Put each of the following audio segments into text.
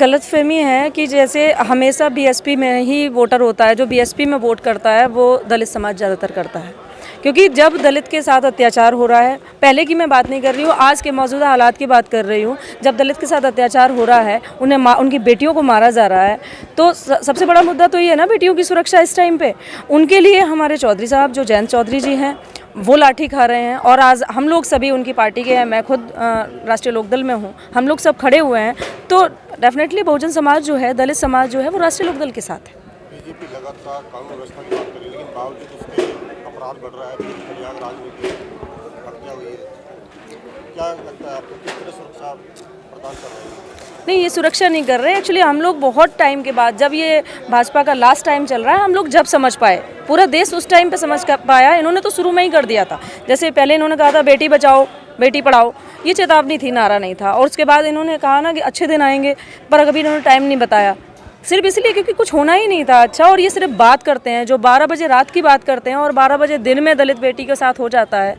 गलतफहमी है कि जैसे हमेशा बीएसपी में ही वोटर होता है, जो बीएसपी में वोट करता है वो दलित समाज ज़्यादातर करता है, क्योंकि जब दलित के साथ अत्याचार हो रहा है, पहले की मैं बात नहीं कर रही हूँ, आज के मौजूदा हालात की बात कर रही हूँ, जब दलित के साथ अत्याचार हो रहा है, उनकी बेटियों को मारा जा रहा है, तो सबसे बड़ा मुद्दा तो ये है ना बेटियों की सुरक्षा इस टाइम पे। उनके लिए हमारे चौधरी साहब जो जयंत चौधरी जी हैं वो लाठी खा रहे हैं, और आज हम लोग सभी उनकी पार्टी के हैं, मैं खुद राष्ट्रीय लोकदल में हूँ, हम लोग सब खड़े हुए हैं, तो डेफिनेटली बहुजन समाज जो है, दलित समाज जो है वो राष्ट्रीय लोकदल के साथ है। बीजेपी लगातार कानून व्यवस्था की बात कर रही है, लेकिन बावजूद उसके अपराध बढ़ रहा है, राजनीति हत्या हुई है, क्या लगता है आपको किस तरह सुरक्षा प्रदान कर रहे हैं? नहीं, ये सुरक्षा नहीं कर रहे। एक्चुअली हम लोग बहुत टाइम के बाद, जब ये भाजपा का लास्ट टाइम चल रहा है, हम लोग जब समझ पाए, पूरा देश उस टाइम पे समझ पाया, इन्होंने तो शुरू में ही कर दिया था। जैसे पहले इन्होंने कहा था बेटी बचाओ बेटी पढ़ाओ, ये चेतावनी थी, नारा नहीं था, और उसके बाद इन्होंने कहा ना कि अच्छे दिन आएंगे, पर कभी इन्होंने टाइम नहीं बताया, सिर्फ इसलिए क्योंकि कुछ होना ही नहीं था अच्छा। और ये सिर्फ बात करते हैं, जो 12 बजे रात की बात करते हैं और 12 बजे दिन में दलित बेटी के साथ हो जाता है,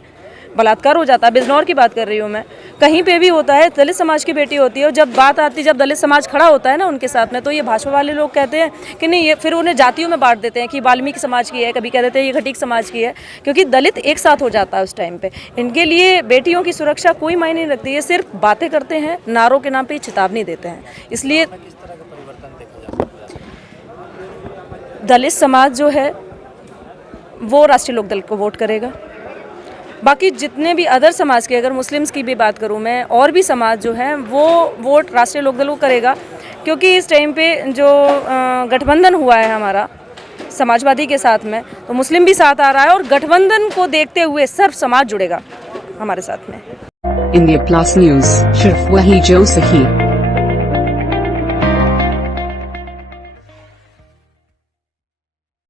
बलात्कार हो जाता है। बिजनौर की बात कर रही हूँ मैं, कहीं पे भी होता है, दलित समाज की बेटी होती है, और जब बात आती है, जब दलित समाज खड़ा होता है ना उनके साथ में, तो ये भाजपा वाले लोग कहते हैं कि नहीं, ये फिर उन्हें जातियों में बांट देते हैं कि वाल्मीकि समाज की है, कभी कह देते हैं ये घटिक समाज की है, क्योंकि दलित एक साथ हो जाता है उस टाइम पे। इनके लिए बेटियों की सुरक्षा कोई मायने नहीं रखती, ये सिर्फ बातें करते हैं, नारों के नाम पर चेतावनी देते हैं। इसलिए दलित समाज जो है वो राष्ट्रीय लोकदल को वोट करेगा। बाकी जितने भी अदर समाज के, अगर मुस्लिम्स की भी बात करूं मैं, और भी समाज जो है वो वोट राष्ट्रीय लोकदल को करेगा, क्योंकि इस टाइम पे जो गठबंधन हुआ है हमारा समाजवादी के साथ में, तो मुस्लिम भी साथ आ रहा है, और गठबंधन को देखते हुए सर्व समाज जुड़ेगा हमारे साथ में। इंडिया प्लस न्यूज़, सिर्फ वही जो सही।